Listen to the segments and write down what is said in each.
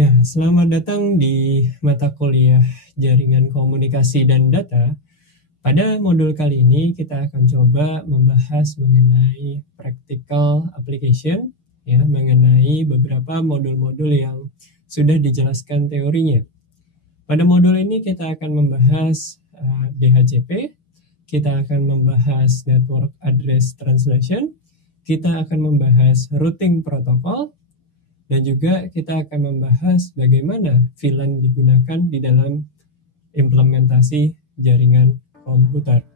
Ya, selamat datang di mata kuliah Jaringan Komunikasi dan Data. Pada modul kali ini kita akan coba membahas mengenai practical application, ya, mengenai beberapa modul-modul yang sudah dijelaskan teorinya. Pada modul ini kita akan membahas DHCP, kita akan membahas Network Address Translation, kita akan membahas Routing Protocol, dan juga kita akan membahas bagaimana VLAN digunakan di dalam implementasi jaringan komputer.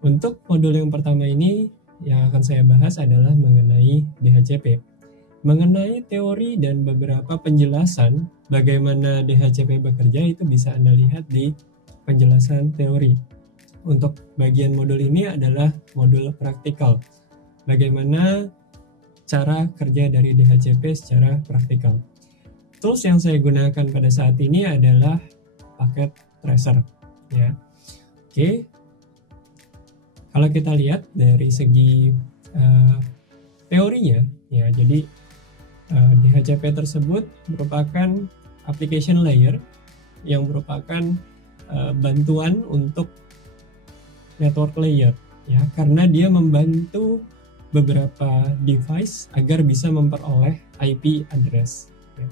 Untuk modul yang pertama ini yang akan saya bahas adalah mengenai DHCP. Mengenai teori dan beberapa penjelasan bagaimana DHCP bekerja itu bisa Anda lihat di penjelasan teori. Untuk bagian modul ini adalah modul praktikal. Bagaimana cara kerja dari DHCP secara praktikal. Tools yang saya gunakan pada saat ini adalah paket tracer, ya. Oke. Kalau kita lihat dari segi teorinya, ya, jadi DHCP tersebut merupakan application layer yang merupakan bantuan untuk network layer, ya, karena dia membantu beberapa device agar bisa memperoleh IP address. Ya.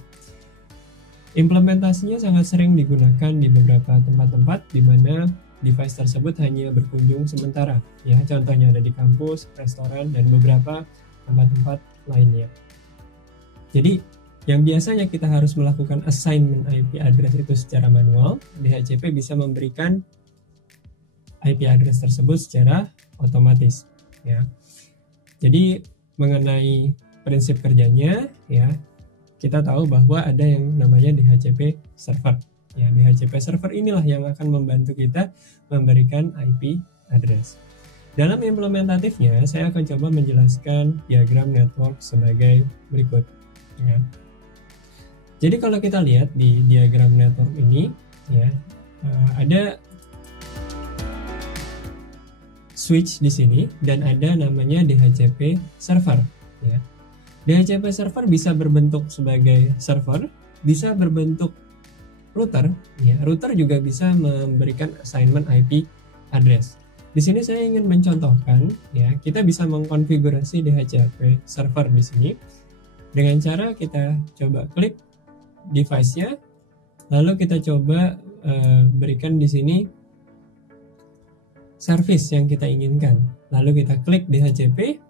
Implementasinya sangat sering digunakan di beberapa tempat-tempat di mana device tersebut hanya berkunjung sementara. Ya, contohnya ada di kampus, restoran, dan beberapa tempat-tempat lainnya. Jadi, yang biasanya kita harus melakukan assignment IP address itu secara manual, DHCP bisa memberikan IP address tersebut secara otomatis. Ya. Jadi mengenai prinsip kerjanya, ya, kita tahu bahwa ada yang namanya DHCP server. Ya, DHCP server inilah yang akan membantu kita memberikan IP address. Dalam implementatifnya, saya akan coba menjelaskan diagram network sebagai berikut. Ya. Jadi kalau kita lihat di diagram network ini, ya, ada switch di sini dan ada namanya DHCP server, ya. DHCP server bisa berbentuk sebagai server, bisa berbentuk router, ya. Router juga bisa memberikan assignment IP address. Di sini saya ingin mencontohkan, ya, kita bisa mengkonfigurasi DHCP server di sini dengan cara kita coba klik device-nya, lalu kita coba berikan di sini service yang kita inginkan. Lalu kita klik DHCP.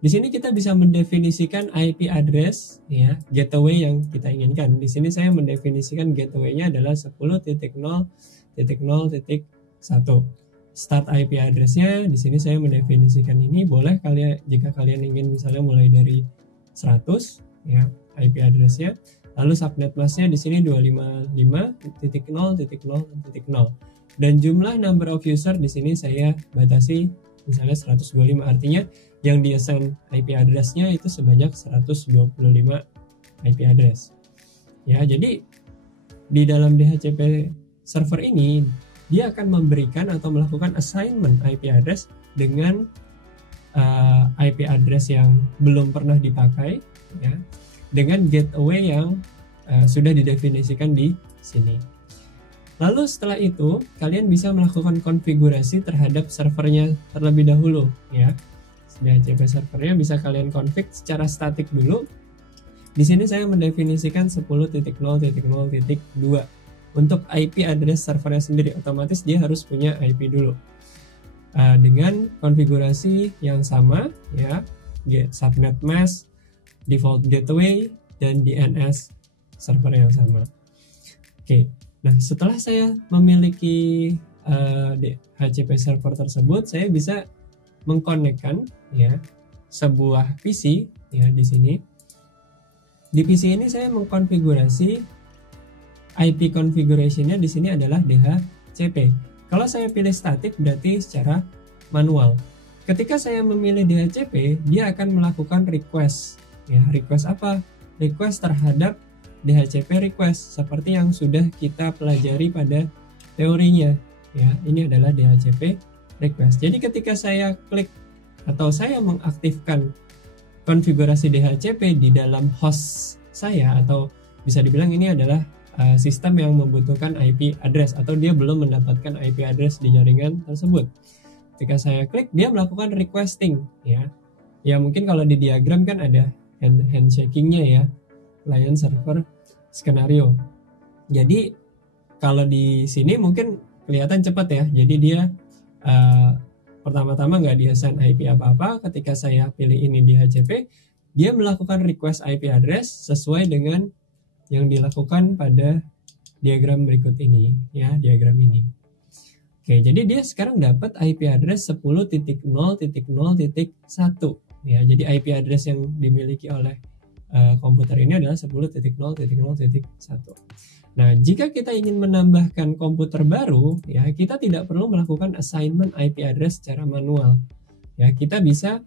Di sini kita bisa mendefinisikan IP address, ya, gateway yang kita inginkan. Di sini saya mendefinisikan gateway-nya adalah 10.0.0.1. Start IP address-nya di sini saya mendefinisikan ini. Boleh kalian jika kalian ingin misalnya mulai dari 100, ya, IP address-nya. Lalu subnet mask-nya di sini 255.0.0.0. Dan jumlah number of user di sini saya batasi misalnya 125, artinya yang di-assign IP address-nya itu sebanyak 125 IP address. Ya, jadi di dalam DHCP server ini dia akan memberikan atau melakukan assignment IP address dengan IP address yang belum pernah dipakai, ya, dengan gateway yang sudah didefinisikan di sini. Lalu setelah itu kalian bisa melakukan konfigurasi terhadap servernya terlebih dahulu, ya. DHCP servernya bisa kalian config secara statik dulu. Di sini saya mendefinisikan 10.0.0.2 untuk IP address servernya sendiri. Otomatis dia harus punya IP dulu. Dengan konfigurasi yang sama, ya, subnet mask, default gateway, dan DNS server yang sama. Oke. Nah, setelah saya memiliki DHCP server tersebut, saya bisa mengkonekkan, ya, sebuah PC, ya, di sini. Di PC ini saya mengkonfigurasi IP configuration-nya di sini adalah DHCP. Kalau saya pilih statik berarti secara manual. Ketika saya memilih DHCP, dia akan melakukan request, ya. Request apa? Request terhadap DHCP request seperti yang sudah kita pelajari pada teorinya, ya. Ini adalah DHCP request. Jadi ketika saya klik atau saya mengaktifkan konfigurasi DHCP di dalam host saya atau bisa dibilang ini adalah sistem yang membutuhkan IP address atau dia belum mendapatkan IP address di jaringan tersebut. Ketika saya klik, dia melakukan requesting ya. Ya mungkin kalau di diagram kan ada handshakingnya ya, client server skenario. Jadi kalau di sini mungkin kelihatan cepat ya. Jadi dia pertama-tama nggak di-assign IP apa-apa. Ketika saya pilih ini di HCP, dia melakukan request IP address sesuai dengan yang dilakukan pada diagram berikut ini ya, diagram ini. Oke, jadi dia sekarang dapat IP address 10.0.0.1 ya. Jadi IP address yang dimiliki oleh komputer ini adalah 10.0.0.1. Nah, jika kita ingin menambahkan komputer baru ya, kita tidak perlu melakukan assignment IP address secara manual. Ya, kita bisa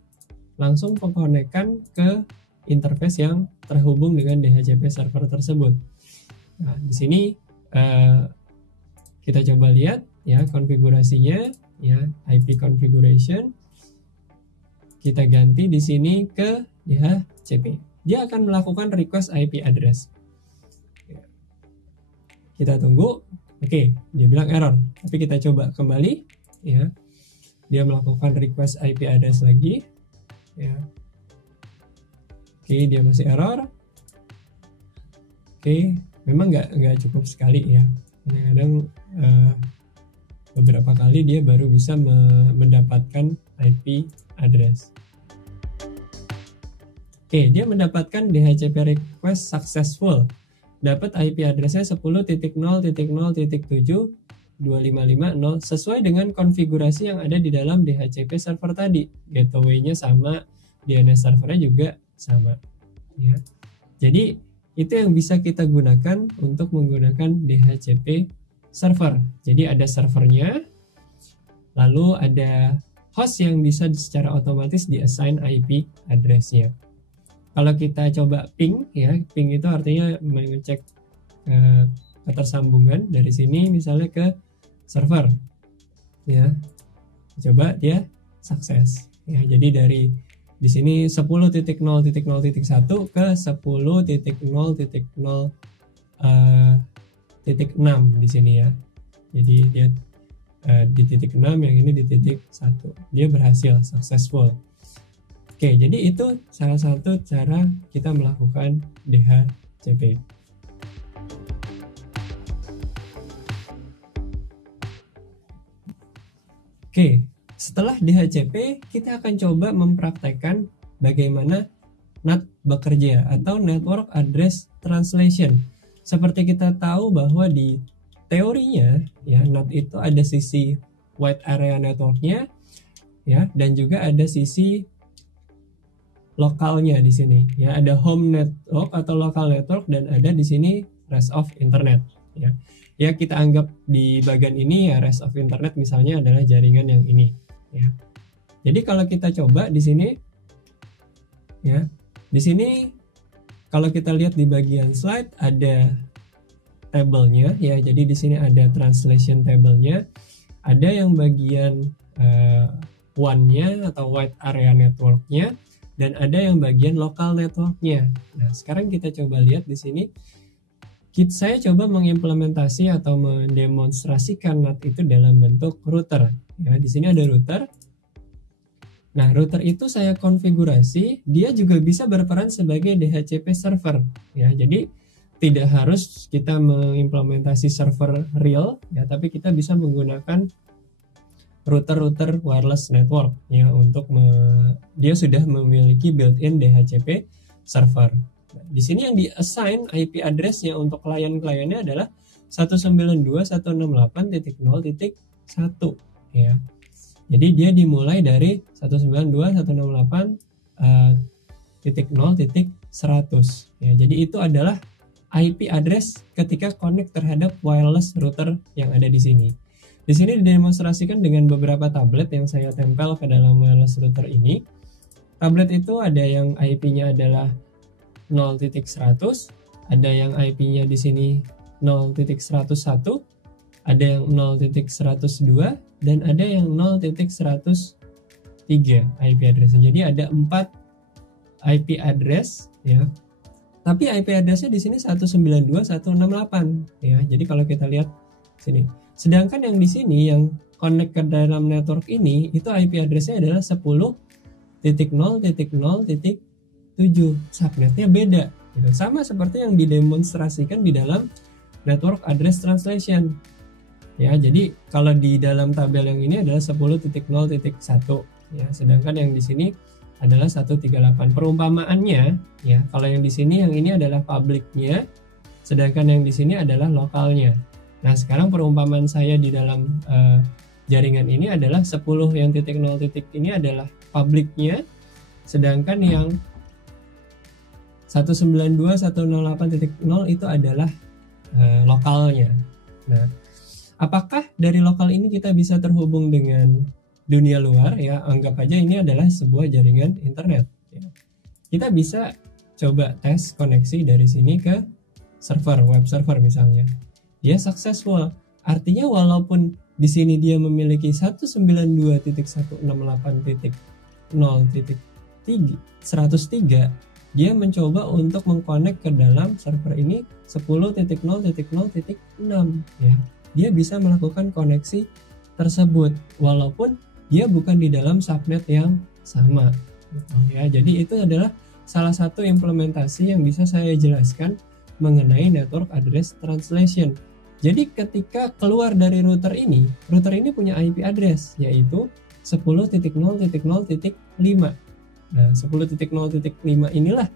langsung mengkonekkan ke interface yang terhubung dengan DHCP server tersebut. Nah, di sini kita coba lihat ya konfigurasinya ya, IP configuration. Kita ganti di sini ke DHCP. Dia akan melakukan request IP address. Kita tunggu. Oke, dia bilang error. Tapi kita coba kembali ya. Dia melakukan request IP address lagi ya. Oke, dia masih error. Oke, memang nggak cukup sekali ya. Kadang-kadang beberapa kali dia baru bisa mendapatkan IP address. Oke, dia mendapatkan DHCP request successful. Dapat IP addressnya 10.0.0.7.255.0 sesuai dengan konfigurasi yang ada di dalam DHCP server tadi. Gateway-nya sama, DNS servernya juga sama. Ya. Jadi itu yang bisa kita gunakan untuk menggunakan DHCP server. Jadi ada servernya, lalu ada host yang bisa secara otomatis di-assign IP address-nya. Kalau kita coba ping, ya, ping itu artinya mengecek ketersambungan dari sini misalnya ke server, ya. Coba dia sukses, ya. Jadi dari di sini 10.0.0.1 ke 10.0.0.6 di sini ya. Jadi dia di titik 6, yang ini di titik 1. Dia berhasil, successful. Oke, jadi itu salah satu cara kita melakukan DHCP. Oke, setelah DHCP, kita akan coba mempraktekkan bagaimana NAT bekerja atau Network Address Translation. Seperti kita tahu bahwa di teorinya, ya, NAT itu ada sisi wide area networknya, ya, dan juga ada sisi lokalnya di sini, ya, ada home network atau local network, dan ada di sini rest of internet, ya. Ya, kita anggap di bagian ini ya rest of internet misalnya adalah jaringan yang ini, ya. Jadi kalau kita coba di sini, ya, di sini kalau kita lihat di bagian slide ada tabelnya, ya. Jadi di sini ada translation tabelnya, ada yang bagian WAN-nya atau wide area networknya, dan ada yang bagian lokal networknya. Nah, sekarang kita coba lihat di sini. Saya coba mengimplementasi atau mendemonstrasikan NAT itu dalam bentuk router. Ya, di sini ada router. Nah, router itu saya konfigurasi, dia juga bisa berperan sebagai DHCP server. Ya, jadi tidak harus kita mengimplementasi server real, ya, tapi kita bisa menggunakan router-router wireless network, ya, untuk dia sudah memiliki built-in DHCP server. Nah, di sini yang di-assign IP address-nya untuk klien-kliennya adalah 192.168.0.1, ya. Jadi dia dimulai dari 192.168.0.100, ya. Jadi itu adalah IP address ketika connect terhadap wireless router yang ada di sini. Di sini didemonstrasikan dengan beberapa tablet yang saya tempel ke dalam wireless router ini. Tablet itu ada yang IP-nya adalah 0.100, ada yang IP-nya di sini 0.101, ada yang 0.102, dan ada yang 0.103 IP address. Jadi ada 4 IP address, ya, Tapi IP address-nya di sini 192.168 ya. Jadi kalau kita lihat sini. Sedangkan yang di sini yang connect ke dalam network ini itu IP address-nya adalah 10.0.0.7. Subnetnya beda gitu. Sama seperti yang didemonstrasikan di dalam network address translation. Ya, jadi kalau di dalam tabel yang ini adalah 10.0.1 ya, sedangkan yang di sini adalah 138. Perumpamaannya ya, kalau yang di sini yang ini adalah public-nya, sedangkan yang di sini adalah lokalnya. Nah, sekarang perumpamaan saya di dalam jaringan ini adalah 10 yang titik 0 titik ini adalah public-nya, sedangkan yang 192.108.0 itu adalah lokalnya. Nah, apakah dari lokal ini kita bisa terhubung dengan dunia luar ya? Anggap aja ini adalah sebuah jaringan internet ya. Kita bisa coba tes koneksi dari sini ke server, web server misalnya. Dia successful. Artinya walaupun di sini dia memiliki 192.168.0.103, dia mencoba untuk mengkonek ke dalam server ini 10.0.0.6 ya. Dia bisa melakukan koneksi tersebut walaupun dia bukan di dalam subnet yang sama gitu ya. Jadi itu adalah salah satu implementasi yang bisa saya jelaskan mengenai network address translation. Jadi ketika keluar dari router ini punya IP address yaitu 10.0.0.5. Nah, 10.0.5 inilah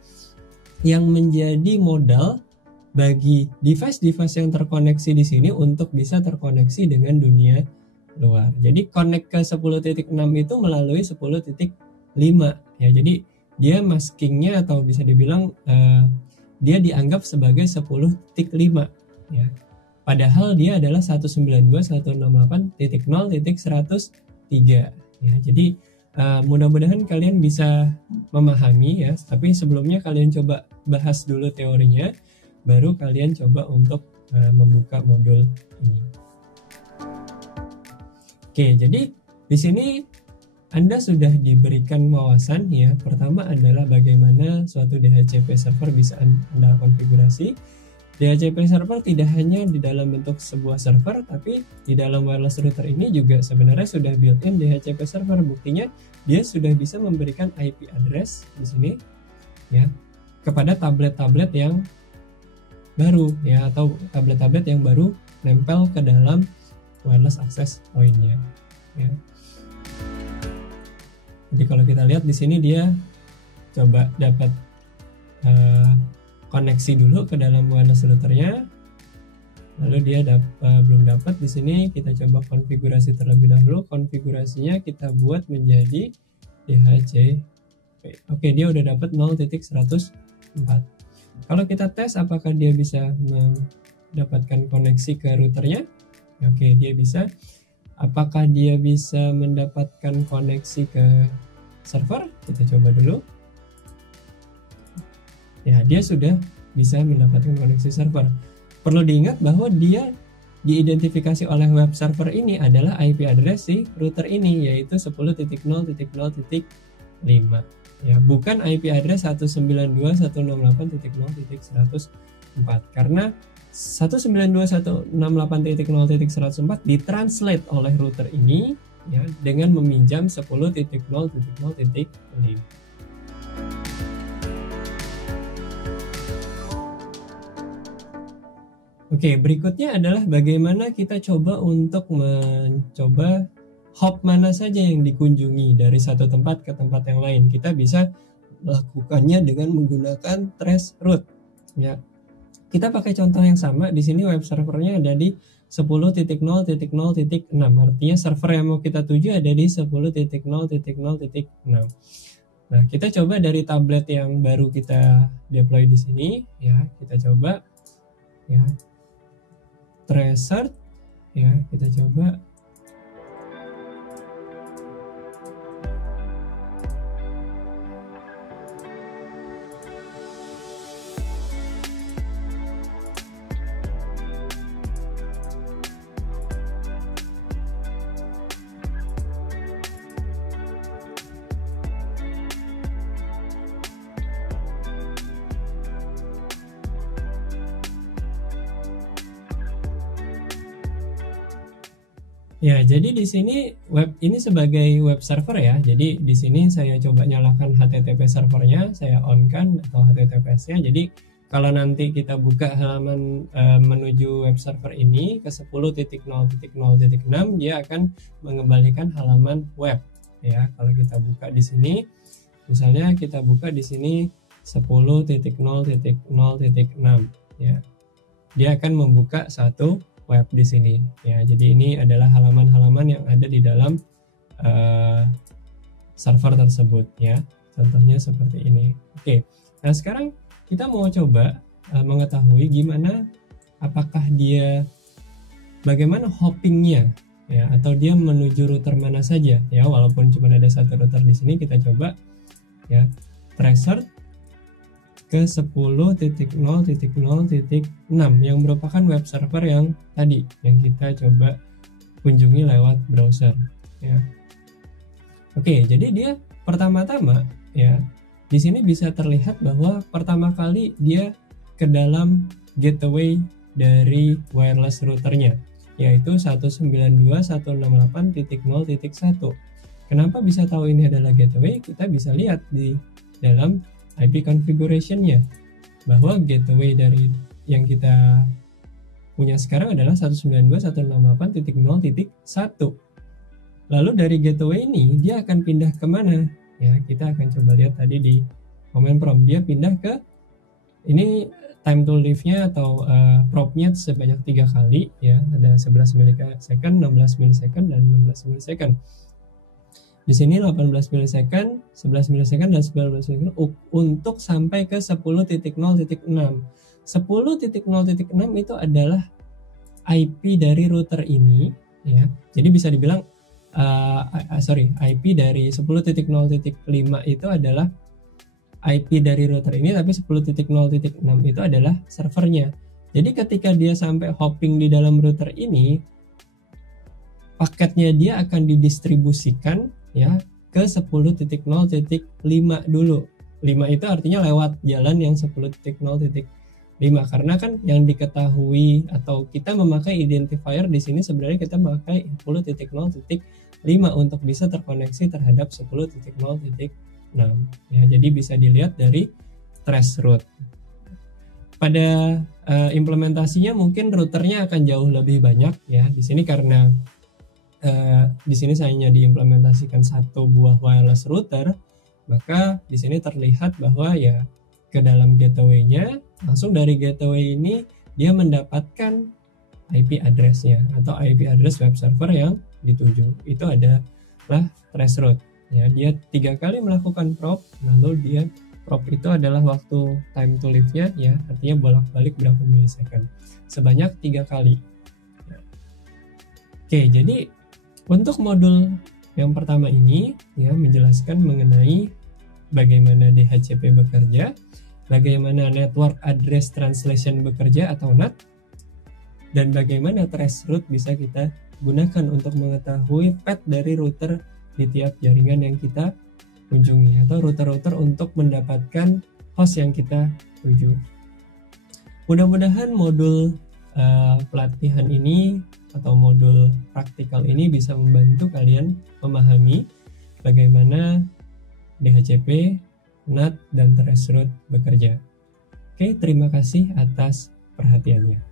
yang menjadi modal bagi device-device yang terkoneksi di sini untuk bisa terkoneksi dengan dunia luar. Jadi connect ke 10.6 itu melalui 10.5 ya. Jadi dia maskingnya atau bisa dibilang dia dianggap sebagai 10.5 ya. Padahal dia adalah 192.168.0.103 ya. Jadi mudah-mudahan kalian bisa memahami ya. Tapi sebelumnya kalian coba bahas dulu teorinya, baru kalian coba untuk membuka modul ini. Oke, jadi di sini Anda sudah diberikan wawasan ya. Pertama adalah bagaimana suatu DHCP server bisa Anda konfigurasi. DHCP server tidak hanya di dalam bentuk sebuah server, tapi di dalam wireless router ini juga sebenarnya sudah built-in DHCP server. Buktinya dia sudah bisa memberikan IP address di sini ya kepada tablet-tablet yang baru ya, atau tablet-tablet yang baru nempel ke dalam wireless access point-nya ya. Jadi kalau kita lihat di sini dia coba dapat koneksi dulu ke dalam wireless routernya, lalu dia belum dapat. Di sini kita coba konfigurasi terlebih dahulu. Konfigurasinya kita buat menjadi DHCP. Oke, dia udah dapat 0.104. Kalau kita tes apakah dia bisa mendapatkan koneksi ke routernya, oke, dia bisa. Apakah dia bisa mendapatkan koneksi ke server? Kita coba dulu. Ya, dia sudah bisa mendapatkan koneksi server. Perlu diingat bahwa dia diidentifikasi oleh web server ini adalah IP address si router ini, yaitu 10.0.0.5 ya, bukan IP address 192.168.0.104, karena 192.168.0.104 ditranslate oleh router ini ya dengan meminjam 10.0.0.5. Oke, berikutnya adalah bagaimana kita coba untuk mencoba hop mana saja yang dikunjungi dari satu tempat ke tempat yang lain. Kita bisa melakukannya dengan menggunakan trace route. Ya, kita pakai contoh yang sama. Di sini web servernya ada di 10.0.0.6. Artinya server yang mau kita tuju ada di 10.0.0.6. Nah, kita coba dari tablet yang baru kita deploy di sini. Ya, kita coba ya. Tracer ya, kita coba. Ya, jadi di sini web ini sebagai web server ya. Jadi di sini saya coba nyalakan HTTP servernya, saya on kan atau HTTPS-nya. Jadi kalau nanti kita buka halaman menuju web server ini ke 10.0.0.6, dia akan mengembalikan halaman web ya. Kalau kita buka di sini, misalnya kita buka di sini 10.0.0.6 ya. Dia akan membuka satu web di sini ya. Jadi ini adalah halaman-halaman yang ada di dalam server tersebut ya. Contohnya seperti ini. Oke. Nah, sekarang kita mau coba mengetahui gimana, apakah dia bagaimana hoppingnya ya, atau dia menuju router mana saja ya. Walaupun cuma ada satu router di sini, kita coba ya tracer ke 10.0.0.6 yang merupakan web server yang tadi yang kita coba kunjungi lewat browser ya. Oke, jadi dia pertama-tama ya di sini bisa terlihat bahwa pertama kali dia ke dalam gateway dari wireless routernya, yaitu 192.168.0.1. Kenapa bisa tahu ini adalah gateway? Kita bisa lihat di dalam IP configuration-nya bahwa gateway dari yang kita punya sekarang adalah 192.168.0.1. Lalu dari gateway ini dia akan pindah kemana? Ya, kita akan coba lihat tadi di command prompt. Dia pindah ke ini time to live-nya atau prop-nya sebanyak 3 kali ya. Ada 11 milisecond, 16 milisecond, dan 16 milisecond. Di sini 18 milisecond, 11 milisecond, dan 19 milisecond untuk sampai ke 10.0.6. 10.0.6 itu adalah IP dari router ini ya. Jadi bisa dibilang IP dari 10.0.5 itu adalah IP dari router ini, tapi 10.0.6 itu adalah servernya. Jadi ketika dia sampai hopping di dalam router ini, paketnya dia akan didistribusikan ya ke 10.0.5 dulu. 5 itu artinya lewat jalan yang 10.0.5, karena kan yang diketahui atau kita memakai identifier di sini sebenarnya kita memakai 10.0.5 untuk bisa terkoneksi terhadap 10.0.6 ya. Jadi bisa dilihat dari trace route. Pada implementasinya mungkin routernya akan jauh lebih banyak ya. Di sini karena di sini saya hanya diimplementasikan satu buah wireless router, maka di sini terlihat bahwa ya ke dalam gateway-nya, langsung dari gateway ini dia mendapatkan IP address-nya atau IP address web server yang dituju. Itu adalah trace route ya. Dia 3 kali melakukan prop, lalu dia prop itu adalah waktu time to live-nya ya, artinya bolak-balik berapa milisecond, sebanyak 3 kali ya. Oke, jadi untuk modul yang pertama ini ya menjelaskan mengenai bagaimana DHCP bekerja, bagaimana Network Address Translation bekerja atau NAT, dan bagaimana trace route bisa kita gunakan untuk mengetahui path dari router di tiap jaringan yang kita kunjungi, atau router-router untuk mendapatkan host yang kita tuju. Mudah-mudahan modul pelatihan ini atau modul praktikal ini bisa membantu kalian memahami bagaimana DHCP, NAT, dan trace route bekerja. Oke, terima kasih atas perhatiannya.